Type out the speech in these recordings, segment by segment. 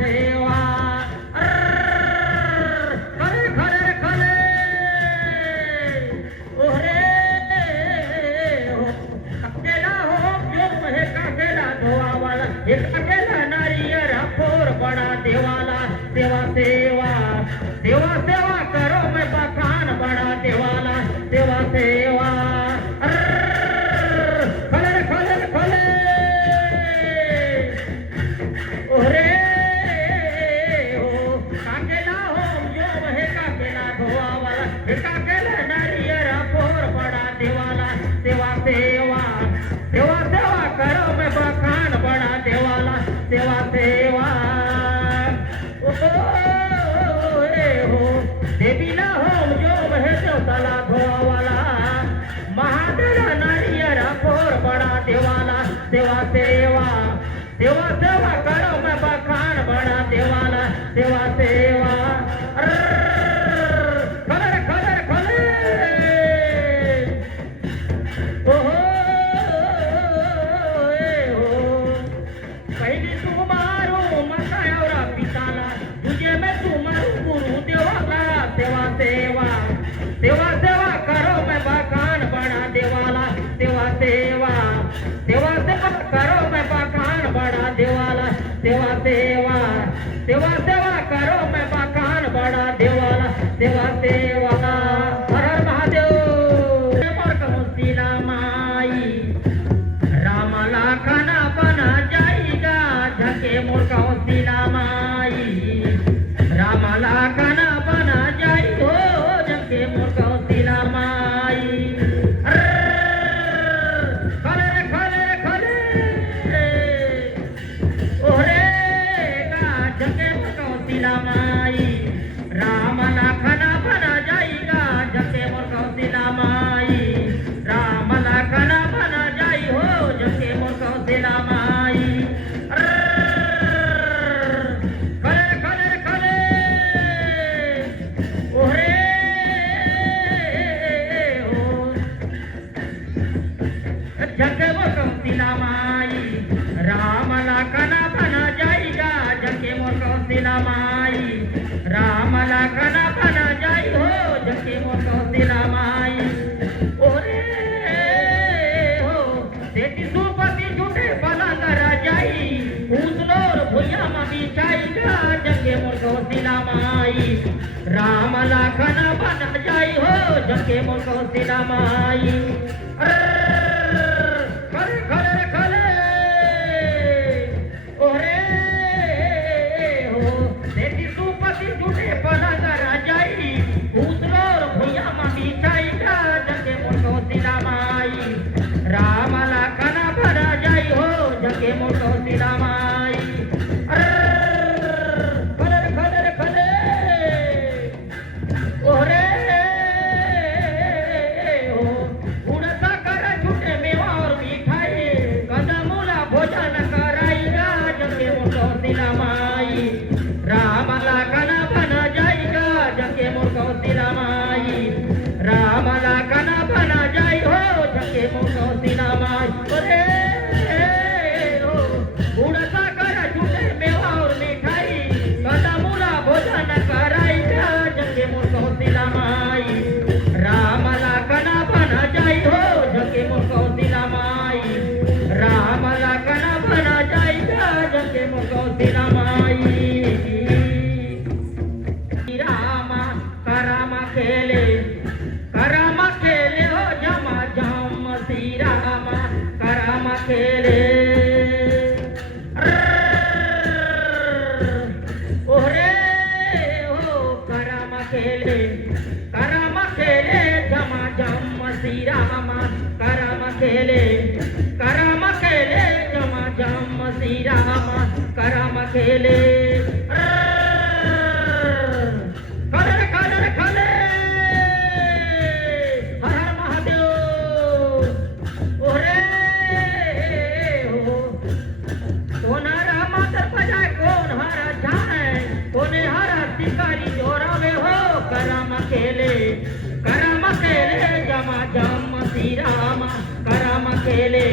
सेवा खले खले खले ओरे हो केला हो योग हे का केला धोवावाला हे का केला नारियर फोर बडा देवाला सेवा सेवा सेवा सेवा करो मैं बखान बडा देवाला सेवा सेवा खले खले खले ओरे हो काकेला हो योग हे काकेला धोवावाला हे काकेला नारियर फोर बडा देवाला सेवा सेवा सेवा सेवा करो मैं बखान बडा देवाला सेवा सेवा ओरे हो देवीला हो योग हे देवताला धोवाला महादेवला नारियर फोर बडा देवाला सेवा सेवा सेवा सेवा करो मैं बखान बड़ा देवाला सेवा सेवा खले खले खले ओहो पहिली तू मारू मसायावरा पिताला तुझे में तू मारू गुरु देवाला सेवा सेवा सेवा सेवा करो मैं बखान बड़ा देवाला सेवा सेवा सेवा सेवा करो मैं बखान बड़ा देवाला सेवा सेवा सेवा सेवा करो मैं बखान बड़ा देवाला सेवा सेवा हर हर महादेव कौशिला माई रामाला खाना बना जाएगा झके मोर कौशिला माई रामाला खाना बना जाई हो झके मोर कौशिला माई खले खले खले ओरे का झके मोर कौशिला माई रामाला खाना बना जाएगा झके मोर कौशिला माई रामाला खाना बना जाई हो झके मोर कौशिला माई खले खले खले ओरे हो झके मोर कौशिला माई रामाला खाना बना जाएगा झके मोर कौशिला माई रामाला खाना बना जाई हो झके मोर कौशिला माई ओरे हो तेती सुपति झूठे बला करा जाई उतलोर भुइया में बिछाईगा झके मोर कौशिला माई रामाला खाना बना जाई हो झके मोर कौशिला माई खले खले खले ओरे हो तेती सुपति झूठे बला करा जाई उतलोर भुइया में बिछाईगा झके मोर कौशिला माई रामाला खाना बना जाई हो झके मोर कौशिला माई खले खले खले ओरे हो उड़ता कर झूठे मेवा और मिठाई कदमूला भोजन कराईगा झके मोर कौशिला माई रामाला खाना बना जाएगा झके मोर कौशिला माई रामाला खाना बना जाई हो झके मोर कौशिला माई ओरे हो उड़ता कर झूठे मेवा और मिठाई कदमूला भोजन कराईगा झके मोर कौशिला माई रामाला खाना बना जाई हो झके मोर कौशिला माई रामाला खाना बना जाईगा झके मोर कौशिला माई रामा करामा खेले हो जमा जम श्री रामा करामा खेले ओरे हो करामा खेले जमा जम श्री रामा करामा खेले जमा जम श्री रामा करामा खेले खले खले खले हर हर महादेव ओरे हो कोना रामा तर बजाय कोण हरा जाय कोने हरा शिकारी जोरावे हो करामा खेले जमा जम श्री रामा करामा खेले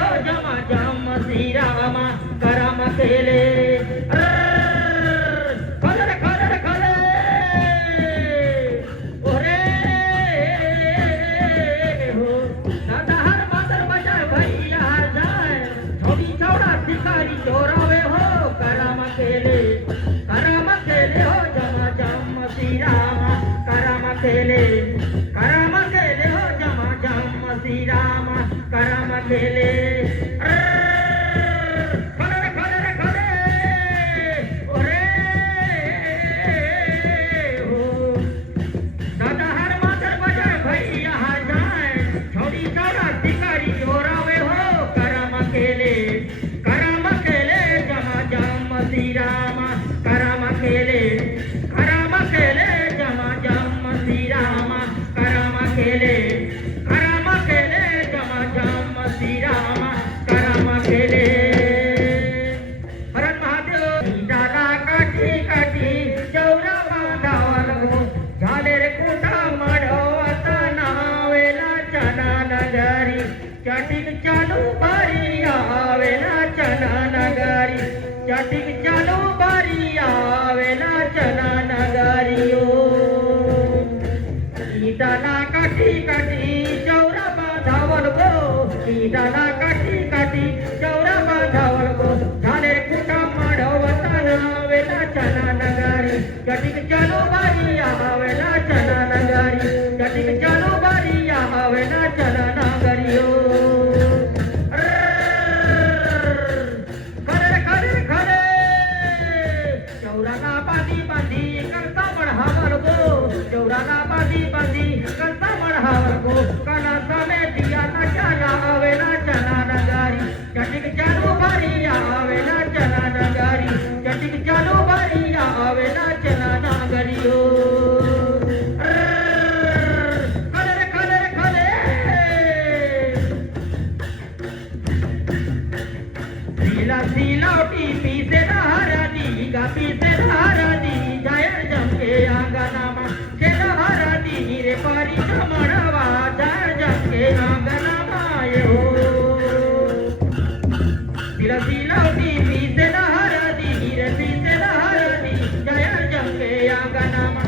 हो जमा जम श्री रामा करामा खेले खले खले खले ओरे हो दादा हर मातर बजाय भैया जाए छोड़ी चौड़ा शिकारी चोरावे हो करम खेले हो जमा जम श्री राम करम खेले हो जमा जम श्री राम करम खेले खले खले खले ओरे हो दादा हर मातर बजाय भैया जाए छोड़ी चौड़ा शिकारी चोरावे हो करम खेले जमा जम श्री राम करम खेले जमा जम श्री राम करम खेले जमा जम श्री राम करम खेले हरण महादेव दादा काठी काठी चौरा बांधावा लगो झाले रे कुठा मढवता नावेला चना नगरी चटिक चालू बारी आवेला चना नगरी चटिक चालू बारी आवेला चना नगरी ओ दादा काठी काठी चौरा बांधावल गो दादा काठी काठी चौरा बांधावल गो झाले कुठा मढवता नावेला चना नगरी चटिक चालू बारी आवेला चना नगरी चटिक चालू बारी आवेला चना नगरी ओ खरे खरे खरे चौराना बांधी बांधी करता मढावल गो चौराना बांधी बांधी करता मढावल गो कना समे दिया ना चला आवेला चना नगरी चटिक चालू बारी आवेला चना नगरी चटिक चालू बारी आवेला चना नगरी ओ खले खले खले सिलौटी पीसे हरदी गा पीसे हरदी जायर जमके आंगनामा खेल हरदी रे परी जमणवा जायर जमके आंगनामा ये हो सिलौटी पीसे हरदी रे पीसे हरदी जायर जमके आंगनामा